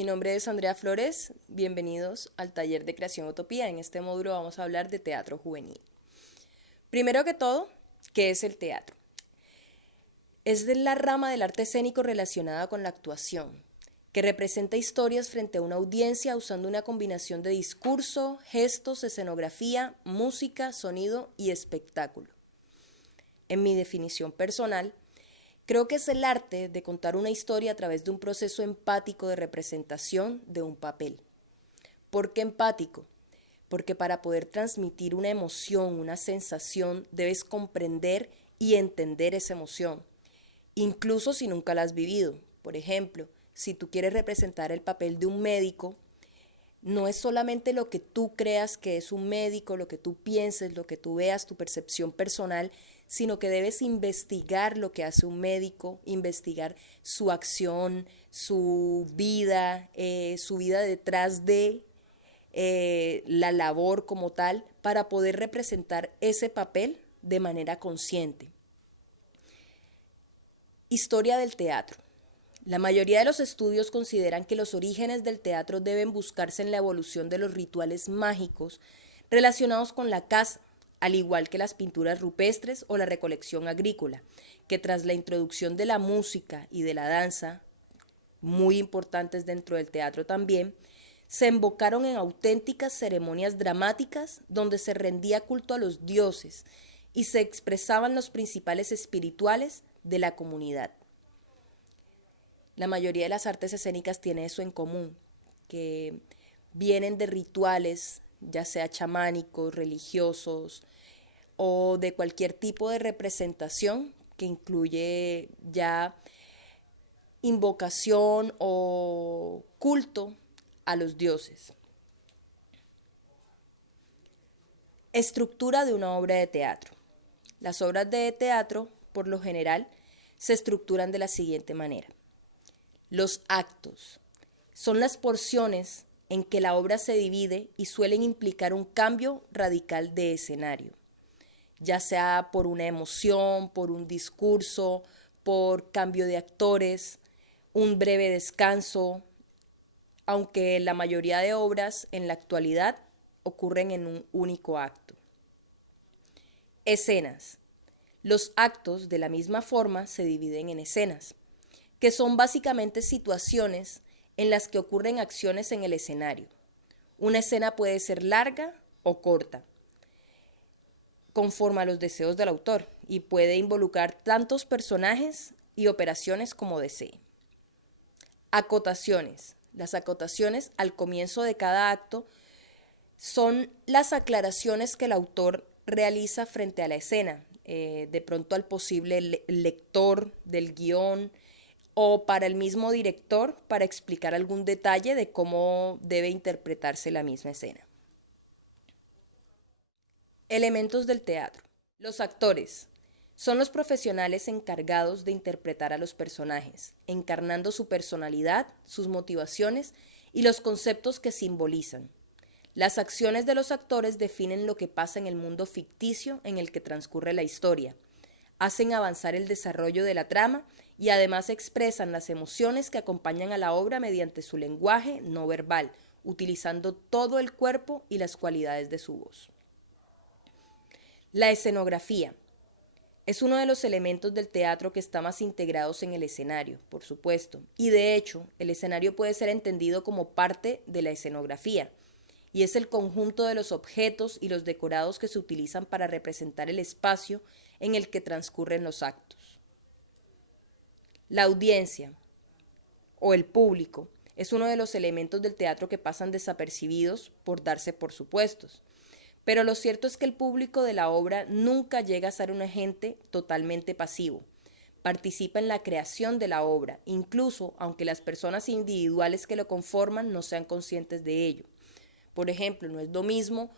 Mi nombre es Andrea Flores, bienvenidos al taller de Creación Utopía. En este módulo vamos a hablar de teatro juvenil. Primero que todo, ¿qué es el teatro? Es de la rama del arte escénico relacionada con la actuación, que representa historias frente a una audiencia usando una combinación de discurso, gestos, escenografía, música, sonido y espectáculo. En mi definición personal, creo que es el arte de contar una historia a través de un proceso empático de representación de un papel. ¿Por qué empático? Porque para poder transmitir una emoción, una sensación, debes comprender y entender esa emoción, incluso si nunca la has vivido. Por ejemplo, si tú quieres representar el papel de un médico, no es solamente lo que tú creas que es un médico, lo que tú pienses, lo que tú veas, tu percepción personal, sino que debes investigar lo que hace un médico, investigar su acción, su vida detrás de la labor como tal, para poder representar ese papel de manera consciente. Historia del teatro. La mayoría de los estudios consideran que los orígenes del teatro deben buscarse en la evolución de los rituales mágicos relacionados con la caza, al igual que las pinturas rupestres o la recolección agrícola, que tras la introducción de la música y de la danza, muy importantes dentro del teatro también, se invocaron en auténticas ceremonias dramáticas donde se rendía culto a los dioses y se expresaban los principales espirituales de la comunidad. La mayoría de las artes escénicas tiene eso en común, que vienen de rituales, ya sea chamánicos, religiosos o de cualquier tipo de representación que incluye ya invocación o culto a los dioses. Estructura de una obra de teatro. Las obras de teatro, por lo general, se estructuran de la siguiente manera. Los actos son las porciones en que la obra se divide y suelen implicar un cambio radical de escenario, ya sea por una emoción, por un discurso, por cambio de actores, un breve descanso, aunque la mayoría de obras en la actualidad ocurren en un único acto. Escenas. Los actos de la misma forma se dividen en escenas, que son básicamente situaciones en las que ocurren acciones en el escenario. Una escena puede ser larga o corta, conforme a los deseos del autor, y puede involucrar tantos personajes y operaciones como desee. Acotaciones. Las acotaciones al comienzo de cada acto son las aclaraciones que el autor realiza frente a la escena, de pronto al posible lector del guión o para el mismo director para explicar algún detalle de cómo debe interpretarse la misma escena. Elementos del teatro. Los actores son los profesionales encargados de interpretar a los personajes, encarnando su personalidad, sus motivaciones y los conceptos que simbolizan. Las acciones de los actores definen lo que pasa en el mundo ficticio en el que transcurre la historia, hacen avanzar el desarrollo de la trama y además expresan las emociones que acompañan a la obra mediante su lenguaje no verbal, utilizando todo el cuerpo y las cualidades de su voz. La escenografía es uno de los elementos del teatro que está más integrados en el escenario, por supuesto, y de hecho, el escenario puede ser entendido como parte de la escenografía, y es el conjunto de los objetos y los decorados que se utilizan para representar el espacio en el que transcurren los actos. La audiencia o el público es uno de los elementos del teatro que pasan desapercibidos por darse por supuestos. Pero lo cierto es que el público de la obra nunca llega a ser un agente totalmente pasivo. Participa en la creación de la obra, incluso aunque las personas individuales que lo conforman no sean conscientes de ello. Por ejemplo, no es lo mismo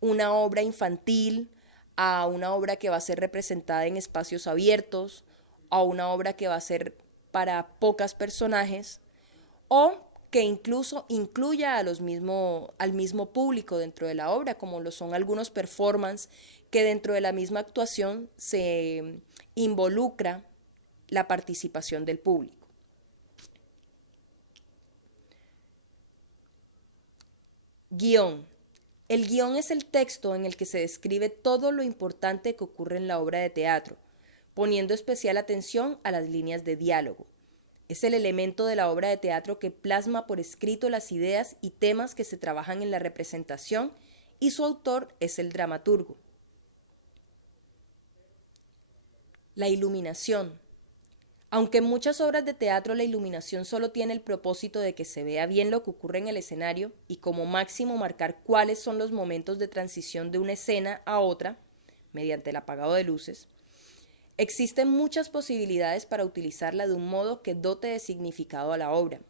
una obra infantil a una obra que va a ser representada en espacios abiertos, a una obra que va a ser para pocos personajes, o que incluso incluya al mismo público dentro de la obra, como lo son algunos performances que dentro de la misma actuación se involucra la participación del público. Guión. El guión es el texto en el que se describe todo lo importante que ocurre en la obra de teatro, poniendo especial atención a las líneas de diálogo. Es el elemento de la obra de teatro que plasma por escrito las ideas y temas que se trabajan en la representación y su autor es el dramaturgo. La iluminación. Aunque en muchas obras de teatro la iluminación solo tiene el propósito de que se vea bien lo que ocurre en el escenario y como máximo marcar cuáles son los momentos de transición de una escena a otra, mediante el apagado de luces, existen muchas posibilidades para utilizarla de un modo que dote de significado a la obra.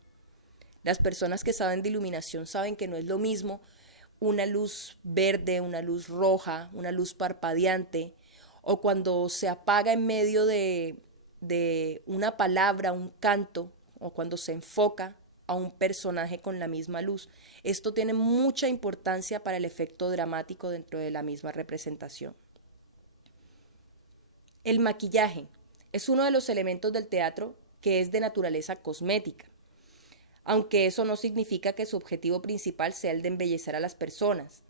Las personas que saben de iluminación saben que no es lo mismo una luz verde, una luz roja, una luz parpadeante, o cuando se apaga en medio de una palabra, un canto, o cuando se enfoca a un personaje con la misma luz. Esto tiene mucha importancia para el efecto dramático dentro de la misma representación. El maquillaje es uno de los elementos del teatro que es de naturaleza cosmética, aunque eso no significa que su objetivo principal sea el de embellecer a las personas.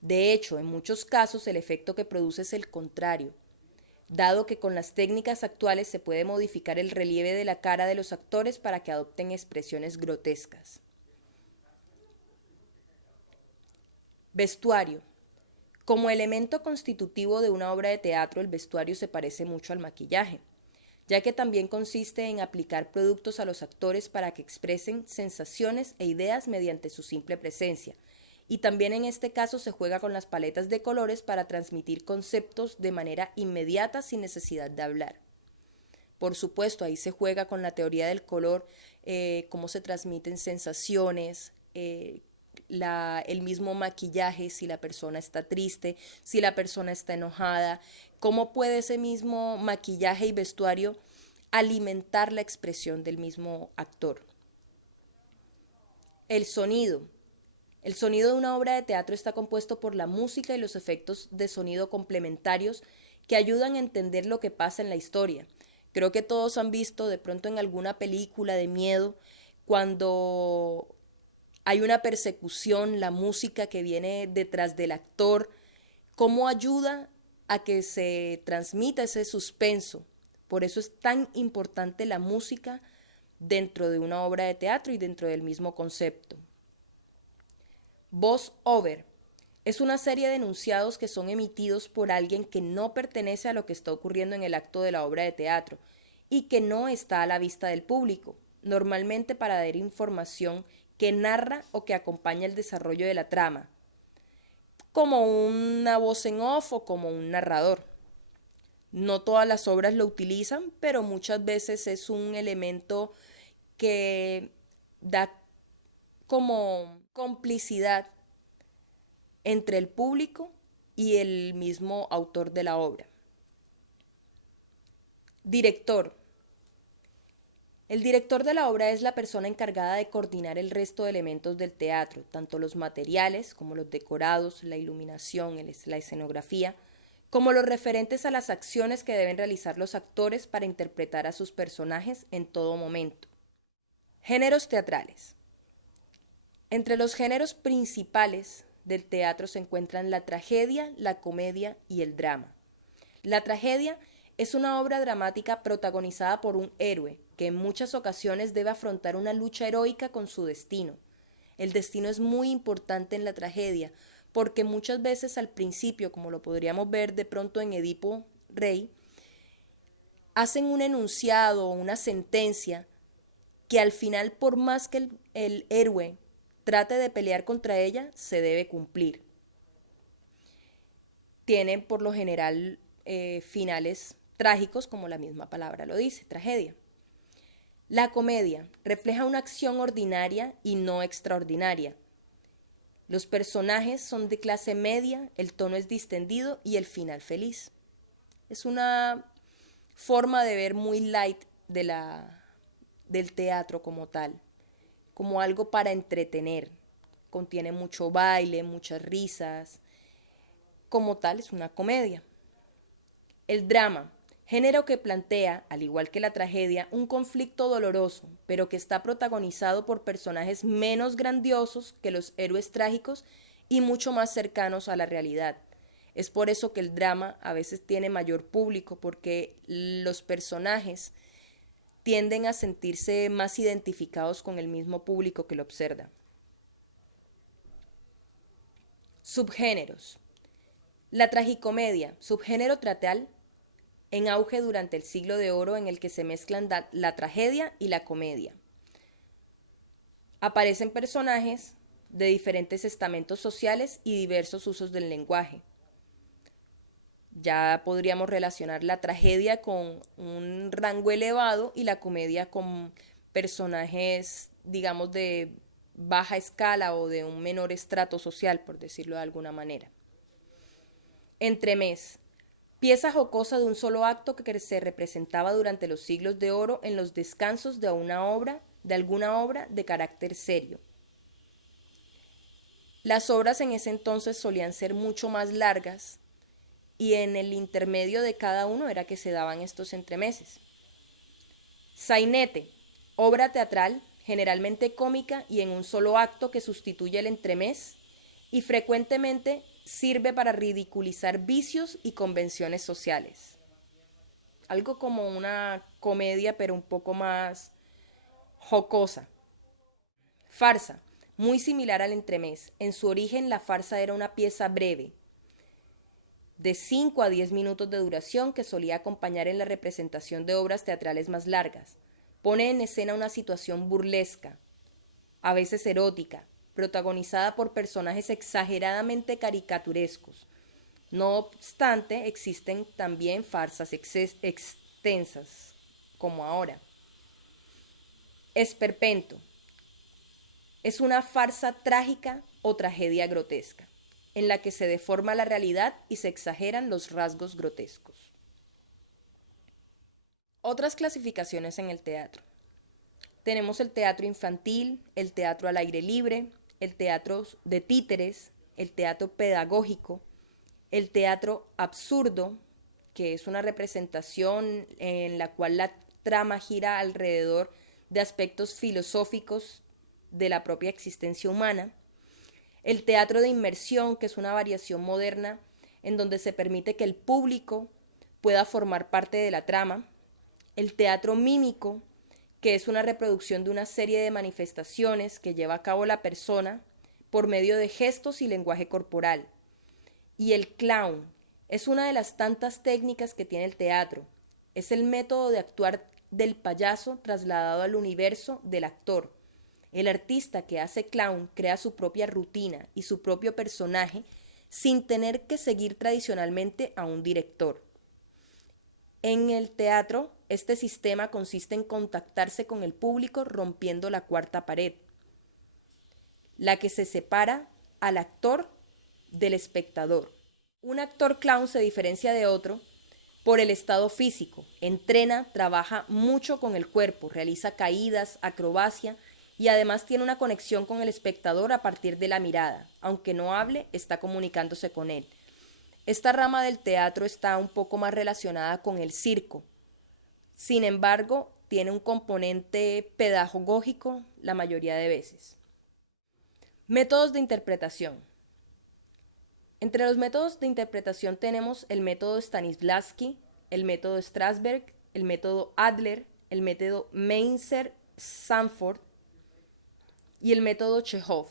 De hecho, en muchos casos el efecto que produce es el contrario, dado que con las técnicas actuales se puede modificar el relieve de la cara de los actores para que adopten expresiones grotescas. Vestuario. Como elemento constitutivo de una obra de teatro, el vestuario se parece mucho al maquillaje, ya que también consiste en aplicar productos a los actores para que expresen sensaciones e ideas mediante su simple presencia. Y también en este caso se juega con las paletas de colores para transmitir conceptos de manera inmediata sin necesidad de hablar. Por supuesto, ahí se juega con la teoría del color, cómo se transmiten sensaciones, el mismo maquillaje, si la persona está triste, si la persona está enojada, cómo puede ese mismo maquillaje y vestuario alimentar la expresión del mismo actor. El sonido. El sonido de una obra de teatro está compuesto por la música y los efectos de sonido complementarios que ayudan a entender lo que pasa en la historia. Creo que todos han visto de pronto en alguna película de miedo cuando hay una persecución, la música que viene detrás del actor, cómo ayuda a que se transmita ese suspenso. Por eso es tan importante la música dentro de una obra de teatro y dentro del mismo concepto. Voice over es una serie de enunciados que son emitidos por alguien que no pertenece a lo que está ocurriendo en el acto de la obra de teatro y que no está a la vista del público, normalmente para dar información que narra o que acompaña el desarrollo de la trama, como una voz en off o como un narrador. No todas las obras lo utilizan, pero muchas veces es un elemento que da como complicidad entre el público y el mismo autor de la obra. Director. El director de la obra es la persona encargada de coordinar el resto de elementos del teatro, tanto los materiales como los decorados, la iluminación, la escenografía, como los referentes a las acciones que deben realizar los actores para interpretar a sus personajes en todo momento. Géneros teatrales. Entre los géneros principales del teatro se encuentran la tragedia, la comedia y el drama. La tragedia es una obra dramática protagonizada por un héroe que en muchas ocasiones debe afrontar una lucha heroica con su destino. El destino es muy importante en la tragedia porque muchas veces al principio, como lo podríamos ver de pronto en Edipo Rey, hacen un enunciado o una sentencia que al final, por más que el héroe trate de pelear contra ella, se debe cumplir. Tienen por lo general finales trágicos, como la misma palabra lo dice, tragedia. La comedia refleja una acción ordinaria y no extraordinaria. Los personajes son de clase media, el tono es distendido y el final feliz. Es una forma de ver muy light del teatro como tal, como algo para entretener. Contiene mucho baile, muchas risas. Como tal, es una comedia. El drama Género que plantea, al igual que la tragedia, un conflicto doloroso, pero que está protagonizado por personajes menos grandiosos que los héroes trágicos y mucho más cercanos a la realidad. Es por eso que el drama a veces tiene mayor público, porque los personajes tienden a sentirse más identificados con el mismo público que lo observa. Subgéneros. La tragicomedia, subgénero teatral en auge durante el siglo de oro en el que se mezclan la tragedia y la comedia. Aparecen personajes de diferentes estamentos sociales y diversos usos del lenguaje. Ya podríamos relacionar la tragedia con un rango elevado y la comedia con personajes, digamos, de baja escala o de un menor estrato social, por decirlo de alguna manera. Entremés. Pieza jocosa de un solo acto que se representaba durante los siglos de oro en los descansos de alguna obra de carácter serio. Las obras en ese entonces solían ser mucho más largas y en el intermedio de cada uno era que se daban estos entremeses. Sainete, obra teatral, generalmente cómica y en un solo acto que sustituye el entremés y frecuentemente sirve para ridiculizar vicios y convenciones sociales. Algo como una comedia, pero un poco más jocosa. Farsa, muy similar al entremés. En su origen, la farsa era una pieza breve, de 5 a 10 minutos de duración, que solía acompañar en la representación de obras teatrales más largas. Pone en escena una situación burlesca, a veces erótica, protagonizada por personajes exageradamente caricaturescos. No obstante, existen también farsas extensas, como ahora. Esperpento. Es una farsa trágica o tragedia grotesca, en la que se deforma la realidad y se exageran los rasgos grotescos. Otras clasificaciones en el teatro. Tenemos el teatro infantil, el teatro al aire libre, el teatro de títeres, el teatro pedagógico, el teatro absurdo, que es una representación en la cual la trama gira alrededor de aspectos filosóficos de la propia existencia humana, el teatro de inmersión, que es una variación moderna en donde se permite que el público pueda formar parte de la trama, el teatro mímico, que es una reproducción de una serie de manifestaciones que lleva a cabo la persona por medio de gestos y lenguaje corporal, y el clown es una de las tantas técnicas que tiene el teatro. Es el método de actuar del payaso trasladado al universo del actor. El artista que hace clown crea su propia rutina y su propio personaje sin tener que seguir tradicionalmente a un director. En el teatro, este sistema consiste en contactarse con el público rompiendo la cuarta pared, la que se separa al actor del espectador. Un actor clown se diferencia de otro por el estado físico. Entrena, trabaja mucho con el cuerpo, realiza caídas, acrobacia y además tiene una conexión con el espectador a partir de la mirada. Aunque no hable, está comunicándose con él. Esta rama del teatro está un poco más relacionada con el circo. Sin embargo, tiene un componente pedagógico la mayoría de veces. Métodos de interpretación. Entre los métodos de interpretación tenemos el método Stanislavski, el método Strasberg, el método Adler, el método Meinzer-Sanford y el método Chekhov.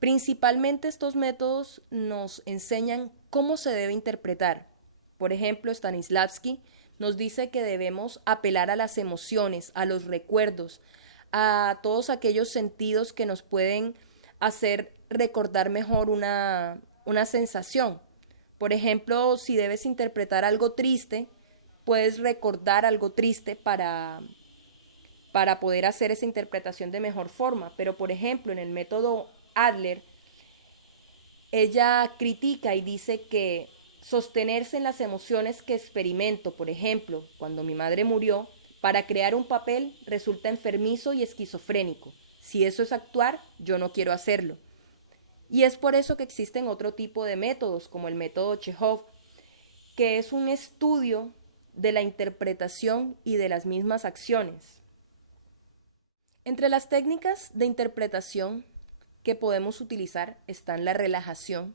Principalmente estos métodos nos enseñan cómo se debe interpretar. Por ejemplo, Stanislavski nos dice que debemos apelar a las emociones, a los recuerdos, a todos aquellos sentidos que nos pueden hacer recordar mejor una sensación. Por ejemplo, si debes interpretar algo triste, puedes recordar algo triste para poder hacer esa interpretación de mejor forma. Pero, por ejemplo, en el método Adler, ella critica y dice que sostenerse en las emociones que experimento, por ejemplo, cuando mi madre murió, para crear un papel resulta enfermizo y esquizofrénico. Si eso es actuar, yo no quiero hacerlo. Y es por eso que existen otro tipo de métodos, como el método Chekhov, que es un estudio de la interpretación y de las mismas acciones. Entre las técnicas de interpretación que podemos utilizar están la relajación,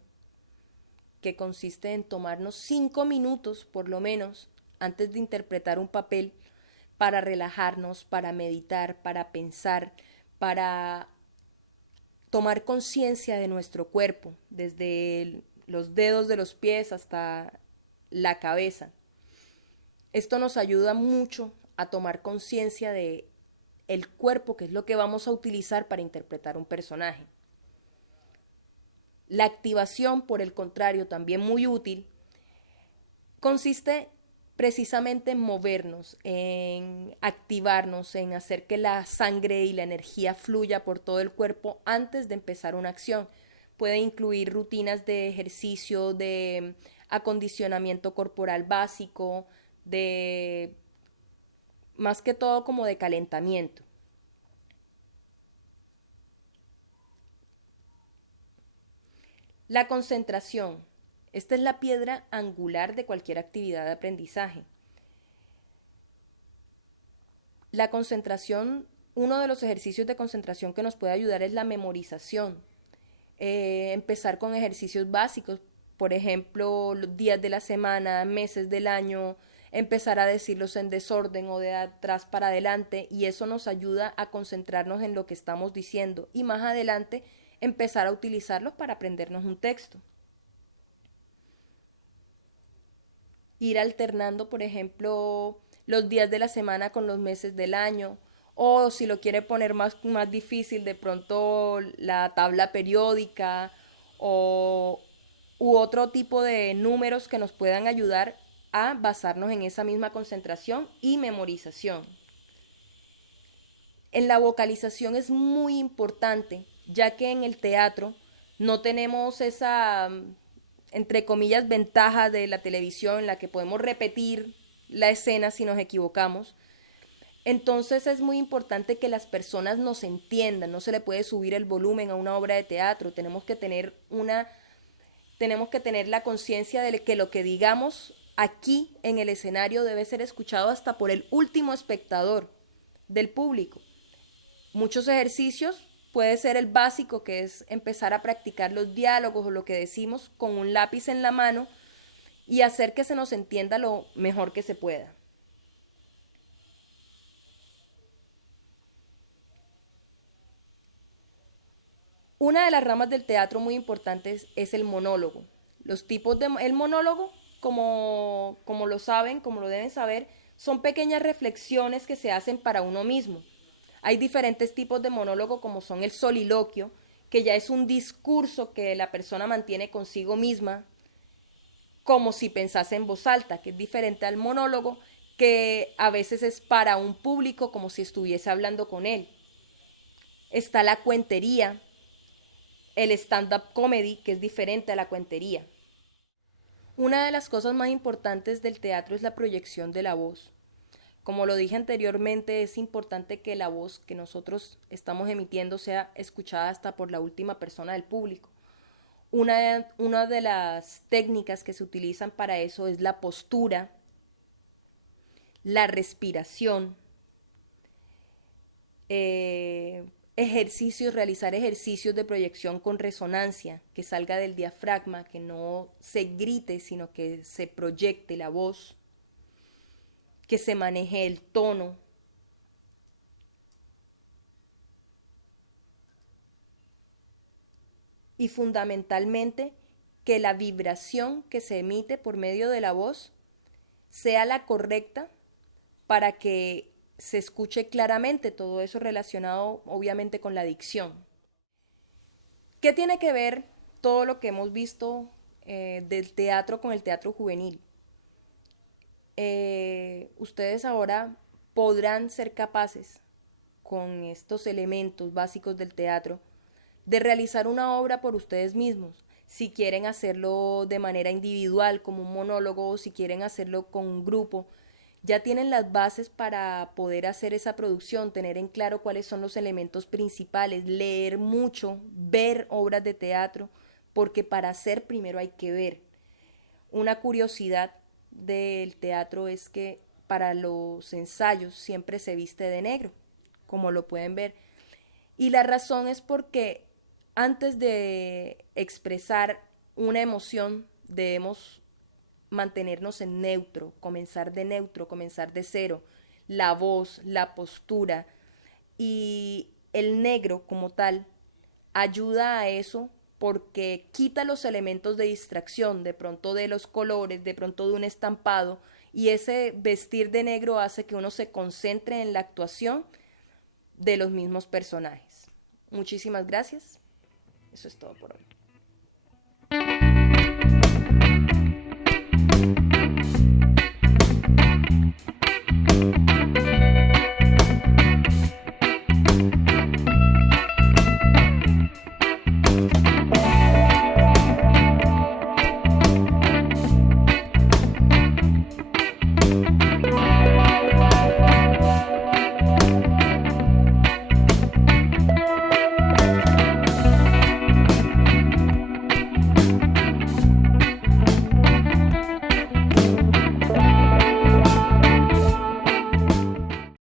que consiste en tomarnos 5 minutos por lo menos antes de interpretar un papel para relajarnos, para meditar, para pensar, para tomar conciencia de nuestro cuerpo, desde los dedos de los pies hasta la cabeza. Esto nos ayuda mucho a tomar conciencia de el cuerpo, que es lo que vamos a utilizar para interpretar un personaje. La activación, por el contrario, también muy útil, consiste precisamente en movernos, en activarnos, en hacer que la sangre y la energía fluya por todo el cuerpo antes de empezar una acción. Puede incluir rutinas de ejercicio, de acondicionamiento corporal básico, de más que todo como de calentamiento. La concentración. Esta es la piedra angular de cualquier actividad de aprendizaje. La concentración, uno de los ejercicios de concentración que nos puede ayudar es la memorización. Empezar con ejercicios básicos, por ejemplo, los días de la semana, meses del año, empezar a decirlos en desorden o de atrás para adelante, y eso nos ayuda a concentrarnos en lo que estamos diciendo y más adelante empezar a utilizarlos para aprendernos un texto. Ir alternando, por ejemplo, los días de la semana con los meses del año, o si lo quiere poner más difícil, de pronto la tabla periódica o u otro tipo de números que nos puedan ayudar a basarnos en esa misma concentración y memorización. En la vocalización es muy importante, ya que en el teatro no tenemos esa, entre comillas, ventaja de la televisión en la que podemos repetir la escena si nos equivocamos. Entonces es muy importante que las personas nos entiendan, no se le puede subir el volumen a una obra de teatro, tenemos que tener la conciencia de que lo que digamos aquí en el escenario debe ser escuchado hasta por el último espectador del público. Muchos ejercicios puede ser el básico, que es empezar a practicar los diálogos o lo que decimos con un lápiz en la mano y hacer que se nos entienda lo mejor que se pueda. Una de las ramas del teatro muy importantes es el monólogo. Los tipos de el monólogo, como lo saben, como lo deben saber, son pequeñas reflexiones que se hacen para uno mismo. Hay diferentes tipos de monólogo, como son el soliloquio, que ya es un discurso que la persona mantiene consigo misma, como si pensase en voz alta, que es diferente al monólogo, que a veces es para un público como si estuviese hablando con él. Está la cuentería, el stand-up comedy, que es diferente a la cuentería. Una de las cosas más importantes del teatro es la proyección de la voz. Como lo dije anteriormente, es importante que la voz que nosotros estamos emitiendo sea escuchada hasta por la última persona del público. Una de las técnicas que se utilizan para eso es la postura, la respiración, realizar ejercicios de proyección con resonancia, que salga del diafragma, que no se grite, sino que se proyecte la voz, que se maneje el tono. Y fundamentalmente que la vibración que se emite por medio de la voz sea la correcta para que se escuche claramente, todo eso relacionado obviamente con la dicción. ¿Qué tiene que ver todo lo que hemos visto del teatro con el teatro juvenil? Ustedes ahora podrán ser capaces, con estos elementos básicos del teatro, de realizar una obra por ustedes mismos. Si quieren hacerlo de manera individual, como un monólogo, o si quieren hacerlo con un grupo, ya tienen las bases para poder hacer esa producción, tener en claro cuáles son los elementos principales, leer mucho, ver obras de teatro, porque para hacer primero hay que ver. Una curiosidad del teatro es que para los ensayos siempre se viste de negro, como lo pueden ver. Y la razón es porque antes de expresar una emoción debemos mantenernos en neutro, comenzar de cero. La voz, la postura y el negro como tal ayuda a eso porque quita los elementos de distracción, de pronto de los colores, de pronto de un estampado, y ese vestir de negro hace que uno se concentre en la actuación de los mismos personajes. Muchísimas gracias. Eso es todo por hoy.